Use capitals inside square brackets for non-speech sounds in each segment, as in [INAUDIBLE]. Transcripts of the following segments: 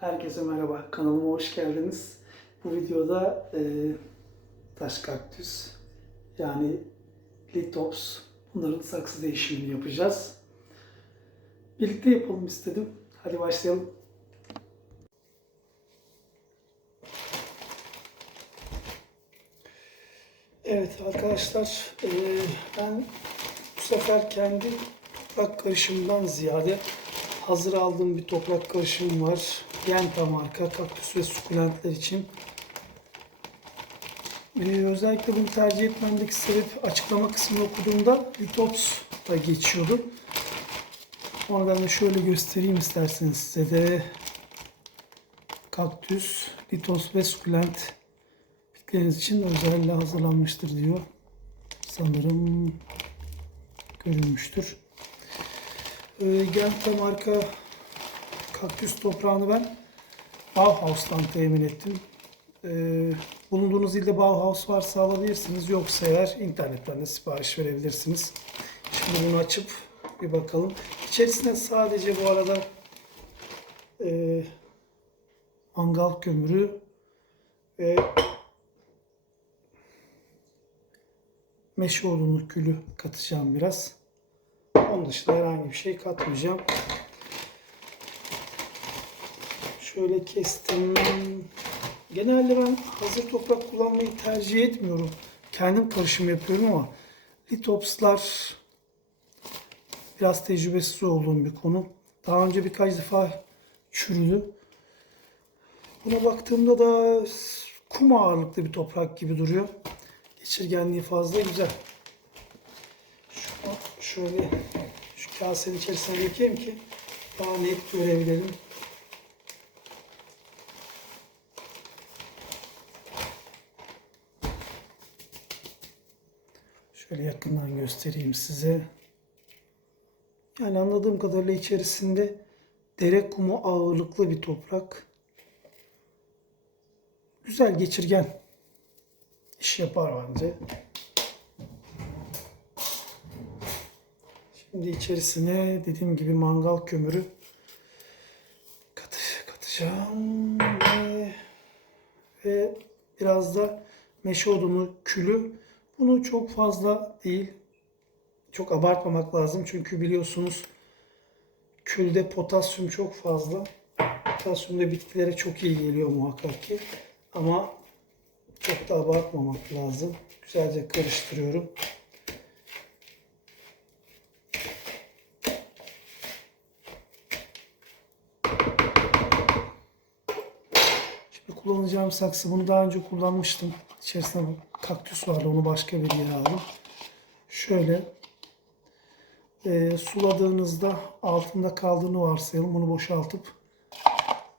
Herkese merhaba, kanalıma hoş geldiniz. Bu videoda e, taş kaktüs yani litops bunların saksı değişimini yapacağız. Birlikte yapalım istedim. Hadi başlayalım. Evet arkadaşlar e, ben bu sefer kendi toprak karışımından ziyade hazır aldığım bir toprak karışımım var. Yenta marka kaktüs ve sukulentler için. Ee, özellikle bunu tercih etmemdeki sebep açıklama kısmını okuduğumda litops da geçiyordu. Onu ben de şöyle göstereyim isterseniz size de kaktüs, litos ve sukulent bitkileriniz için özel hazırlanmıştır diyor. Sanırım görünmüştür. Ee, Genta marka kaktüs toprağını ben Bauhaus'tan temin ettim. Ee, bulunduğunuz ilde Bauhaus varsa alabilirsiniz. Yoksa eğer internetten de sipariş verebilirsiniz. Şimdi bunu açıp bir bakalım. İçerisine sadece bu arada e, mangal kömürü ve meşe odunu külü katacağım biraz. Onun dışında herhangi bir şey katmayacağım. Şöyle kestim. Genelde ben hazır toprak kullanmayı tercih etmiyorum. Kendim karışım yapıyorum ama litopslar biraz tecrübesiz olduğum bir konu. Daha önce birkaç defa çürüdü. Buna baktığımda da kum ağırlıklı bir toprak gibi duruyor. Geçirgenliği fazla güzel. Şöyle şu kasenin içerisine dökeyim ki daha net görebilelim. Şöyle yakından göstereyim size. Yani anladığım kadarıyla içerisinde dere kumu ağırlıklı bir toprak. Güzel geçirgen. iş yapar bence. Şimdi içerisine dediğim gibi mangal kömürü kat- katacağım ve, ve biraz da meşe odunu külü. Bunu çok fazla değil, çok abartmamak lazım çünkü biliyorsunuz külde potasyum çok fazla. Potasyum da bitkilere çok iyi geliyor muhakkak ki ama çok da abartmamak lazım. Güzelce karıştırıyorum. Şimdi kullanacağım saksı bunu daha önce kullanmıştım. İçerisinde kaktüs vardı onu başka bir yere aldım. Şöyle e, suladığınızda altında kaldığını varsayalım. Bunu boşaltıp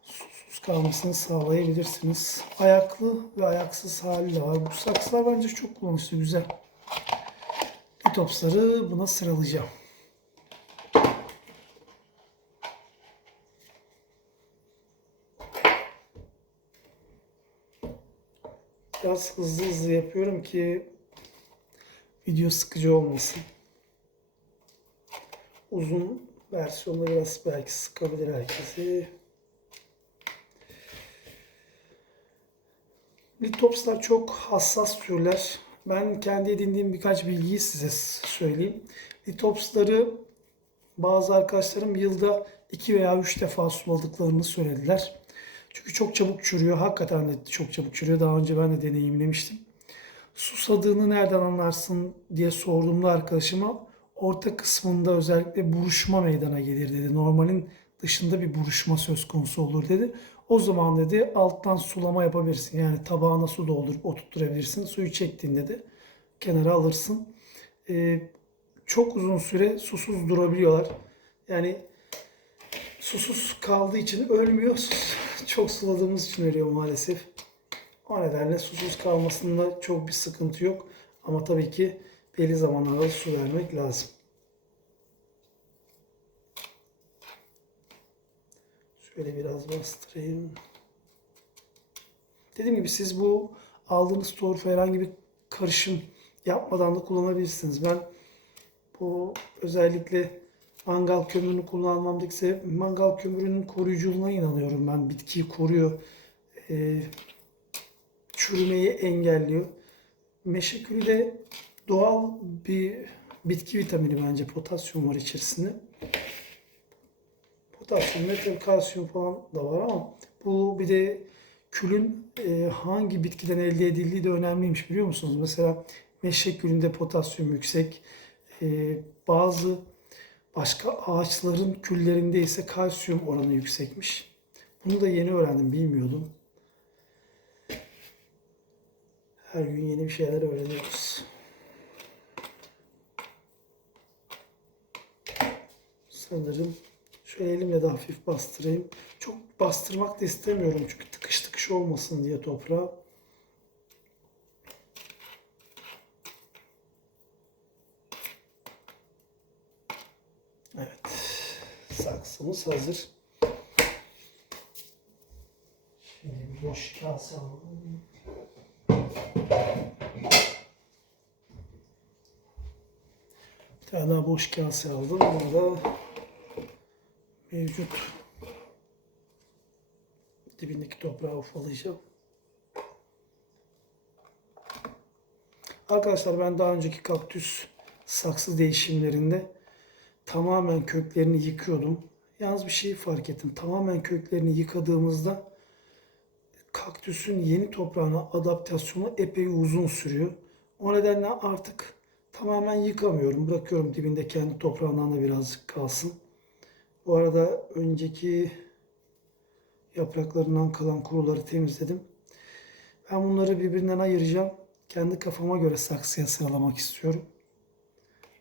susuz kalmasını sağlayabilirsiniz. Ayaklı ve ayaksız hali de var. Bu saksılar bence çok kullanışlı, güzel. Litopsları buna sıralayacağım. Biraz hızlı hızlı yapıyorum ki video sıkıcı olmasın. Uzun versiyonu biraz belki sıkabilir herkesi. Litopslar çok hassas türler. Ben kendi edindiğim birkaç bilgiyi size söyleyeyim. Litopsları bazı arkadaşlarım yılda 2 veya 3 defa suladıklarını söylediler. Çünkü çok çabuk çürüyor. Hakikaten de çok çabuk çürüyor. Daha önce ben de deneyimlemiştim. Susadığını nereden anlarsın diye sorduğumda arkadaşıma orta kısmında özellikle buruşma meydana gelir dedi. Normalin dışında bir buruşma söz konusu olur dedi. O zaman dedi alttan sulama yapabilirsin. Yani tabağına su doldurup oturtturabilirsin. Suyu çektiğinde de kenara alırsın. Ee, çok uzun süre susuz durabiliyorlar. Yani susuz kaldığı için ölmüyor. [LAUGHS] Çok suladığımız için ölüyor maalesef. O nedenle susuz kalmasında çok bir sıkıntı yok. Ama tabii ki belli zamanlarda su vermek lazım. Şöyle biraz bastırayım. Dediğim gibi siz bu aldığınız torfu herhangi bir karışım yapmadan da kullanabilirsiniz. Ben bu özellikle mangal kömürünü kullanmamdaki sebep mangal kömürünün koruyuculuğuna inanıyorum ben. Bitkiyi koruyor. Ee, çürümeyi engelliyor. Meşe külü de doğal bir bitki vitamini bence. Potasyum var içerisinde. Potasyum tabii kalsiyum falan da var ama bu bir de külün e, hangi bitkiden elde edildiği de önemliymiş biliyor musunuz? Mesela meşe külünde potasyum yüksek. E, bazı başka ağaçların küllerinde ise kalsiyum oranı yüksekmiş. Bunu da yeni öğrendim, bilmiyordum. Her gün yeni bir şeyler öğreniyoruz. Sanırım şöyle elimle de hafif bastırayım. Çok bastırmak da istemiyorum çünkü tıkış tıkış olmasın diye toprağa. Evet. Saksımız hazır. Şimdi bir boş kase alalım. Bir tane daha boş kase aldım. Burada mevcut dibindeki toprağı ufalayacağım. Arkadaşlar ben daha önceki kaktüs saksı değişimlerinde tamamen köklerini yıkıyordum. Yalnız bir şey fark ettim. Tamamen köklerini yıkadığımızda kaktüsün yeni toprağına adaptasyonu epey uzun sürüyor. O nedenle artık tamamen yıkamıyorum. Bırakıyorum dibinde kendi toprağından da birazcık kalsın. Bu arada önceki yapraklarından kalan kuruları temizledim. Ben bunları birbirinden ayıracağım. Kendi kafama göre saksıya sıralamak istiyorum.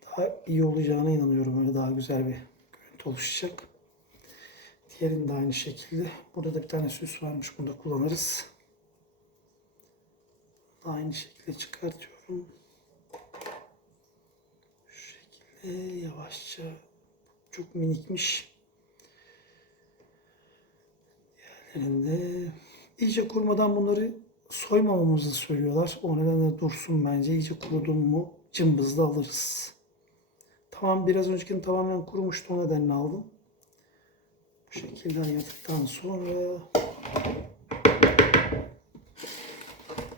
Daha iyi olacağına inanıyorum. Öyle daha güzel bir görüntü oluşacak. Diğerini de aynı şekilde. Burada da bir tane süs varmış. Bunu da kullanırız. Aynı şekilde çıkartıyorum. Şu şekilde yavaşça çok minikmiş. Diğerlerinde iyice kurumadan bunları soymamamızı söylüyorlar. O nedenle dursun bence. İyice kurudu mu cımbızla alırız. Tamam biraz öncekinin tamamen kurumuştu o nedenle aldım. Bu şekilde ayırdıktan sonra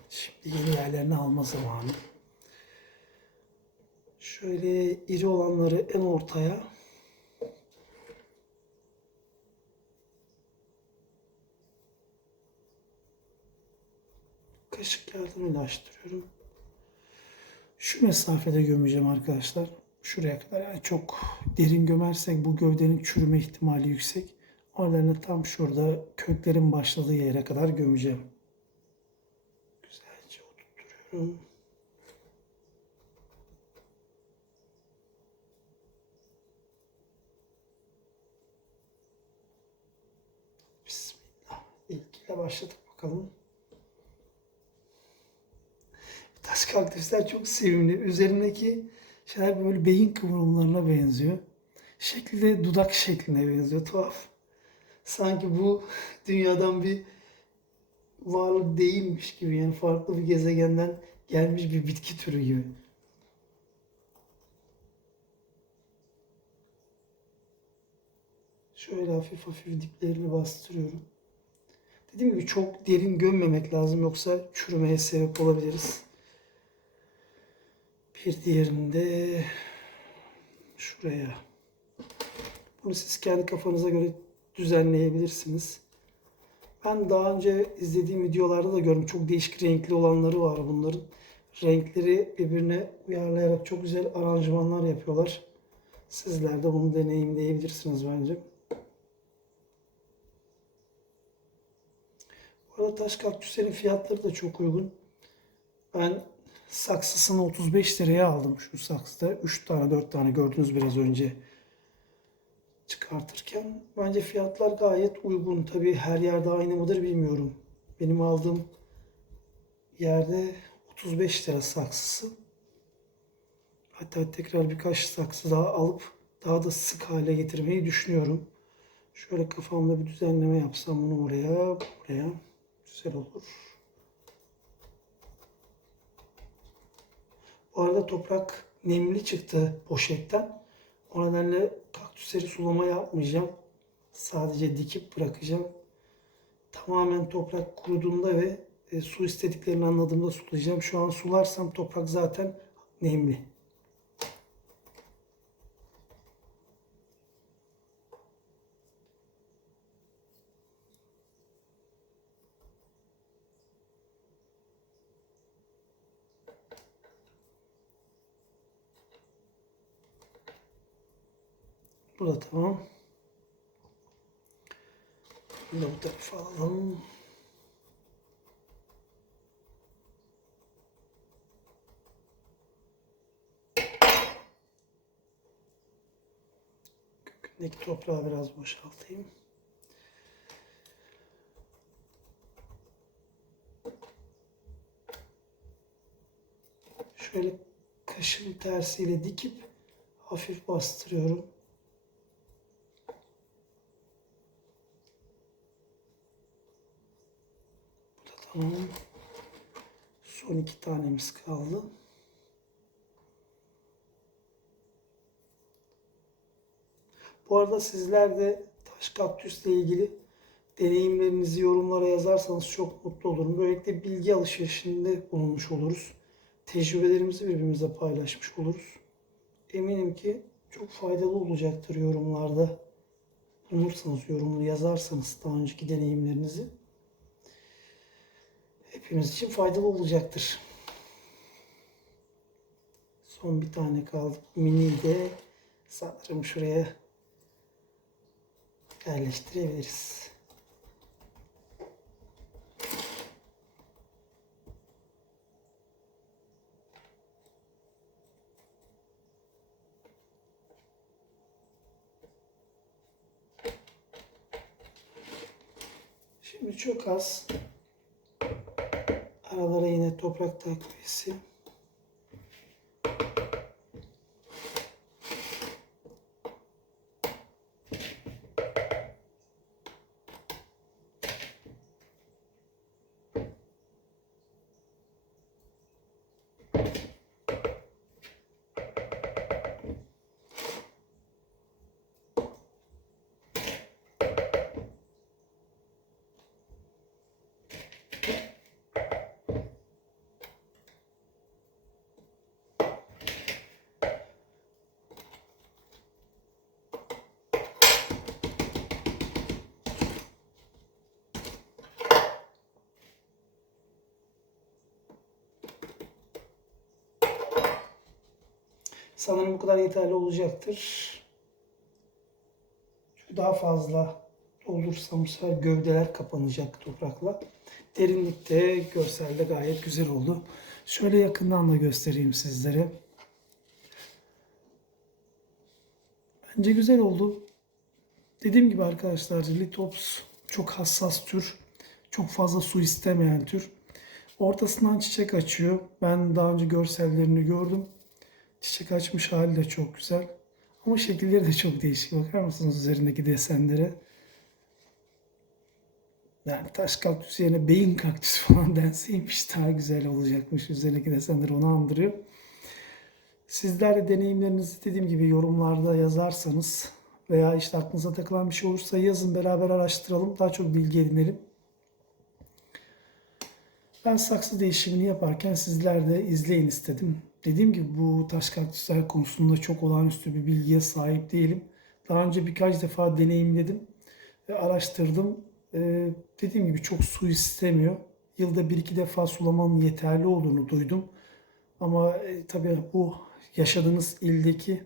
şimdi yeni yerlerini alma zamanı. Şöyle iri olanları en ortaya kaşık yardımıyla açtırıyorum. Şu mesafede gömeceğim arkadaşlar. Şuraya kadar yani çok derin gömersek bu gövdenin çürüme ihtimali yüksek. Nedenle tam şurada köklerin başladığı yere kadar gömeceğim. Güzelce oturtuyorum. Bismillah. İlkiyle başladık bakalım. Taş kaktüsler çok sevimli. Üzerindeki şeyler böyle beyin kıvrımlarına benziyor. Şekli de dudak şekline benziyor. Tuhaf. Sanki bu dünyadan bir varlık değilmiş gibi. Yani farklı bir gezegenden gelmiş bir bitki türü gibi. Şöyle hafif hafif diplerini bastırıyorum. Dediğim gibi çok derin gömmemek lazım yoksa çürümeye sebep olabiliriz. Bir diğerinde şuraya. Bunu siz kendi kafanıza göre düzenleyebilirsiniz. Ben daha önce izlediğim videolarda da gördüm. Çok değişik renkli olanları var bunların. Renkleri birbirine uyarlayarak çok güzel aranjmanlar yapıyorlar. Sizler de bunu deneyimleyebilirsiniz bence. Bu arada taş kaktüslerin fiyatları da çok uygun. Ben saksısını 35 liraya aldım şu saksıda. 3 tane 4 tane gördünüz biraz önce çıkartırken. Bence fiyatlar gayet uygun. Tabi her yerde aynı mıdır bilmiyorum. Benim aldığım yerde 35 lira saksısı. Hatta tekrar birkaç saksı daha alıp daha da sık hale getirmeyi düşünüyorum. Şöyle kafamda bir düzenleme yapsam bunu oraya, buraya güzel olur. Bu arada toprak nemli çıktı poşetten. O nedenle kaktüsleri sulama yapmayacağım. Sadece dikip bırakacağım. Tamamen toprak kuruduğunda ve e, su istediklerini anladığımda sulayacağım. Şu an sularsam toprak zaten nemli. Bu da tamam. Bunu bu tarafa alalım. Kökündeki toprağı biraz boşaltayım. Şöyle kaşın tersiyle dikip hafif bastırıyorum. Tamam. Son iki tanemiz kaldı. Bu arada sizler de taş kaktüsle ilgili deneyimlerinizi yorumlara yazarsanız çok mutlu olurum. Böylelikle bilgi alışverişinde bulunmuş oluruz. Tecrübelerimizi birbirimize paylaşmış oluruz. Eminim ki çok faydalı olacaktır yorumlarda. Bulursanız, yorumlu yazarsanız daha önceki deneyimlerinizi. Hepimiz için faydalı olacaktır. Son bir tane kaldı. Mini de sanırım şuraya yerleştirebiliriz. Şimdi çok az aralara yine toprak takviyesi. Sanırım bu kadar yeterli olacaktır. Çünkü daha fazla doldursam bu sefer gövdeler kapanacak toprakla. Derinlikte, görselde gayet güzel oldu. Şöyle yakından da göstereyim sizlere. Bence güzel oldu. Dediğim gibi arkadaşlar Litops çok hassas tür. Çok fazla su istemeyen tür. Ortasından çiçek açıyor. Ben daha önce görsellerini gördüm. Çiçek açmış hali de çok güzel. Ama şekilleri de çok değişik. Bakar mısınız üzerindeki desenlere? Yani taş kaktüs yerine beyin kaktüs [LAUGHS] falan denseymiş daha güzel olacakmış. Üzerindeki desenler onu andırıyor. Sizler de deneyimlerinizi dediğim gibi yorumlarda yazarsanız veya işte aklınıza takılan bir şey olursa yazın beraber araştıralım. Daha çok bilgi edinelim. Ben saksı değişimini yaparken sizler de izleyin istedim. Dediğim gibi bu taş kaktüsler konusunda çok olağanüstü bir bilgiye sahip değilim. Daha önce birkaç defa deneyimledim ve araştırdım. Ee, dediğim gibi çok su istemiyor. Yılda bir iki defa sulamanın yeterli olduğunu duydum. Ama e, tabii bu yaşadığınız ildeki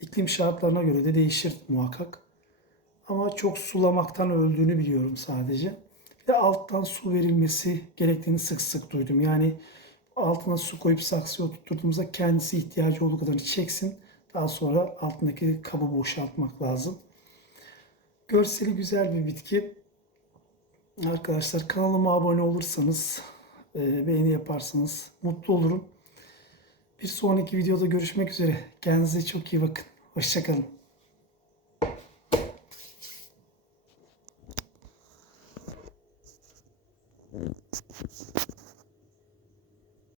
iklim şartlarına göre de değişir muhakkak. Ama çok sulamaktan öldüğünü biliyorum sadece. Bir de alttan su verilmesi gerektiğini sık sık duydum. Yani altına su koyup saksıya oturttuğumuzda kendisi ihtiyacı olduğu kadarını çeksin. Daha sonra altındaki kabı boşaltmak lazım. Görseli güzel bir bitki. Arkadaşlar kanalıma abone olursanız, e, beğeni yaparsanız mutlu olurum. Bir sonraki videoda görüşmek üzere. Kendinize çok iyi bakın. Hoşçakalın.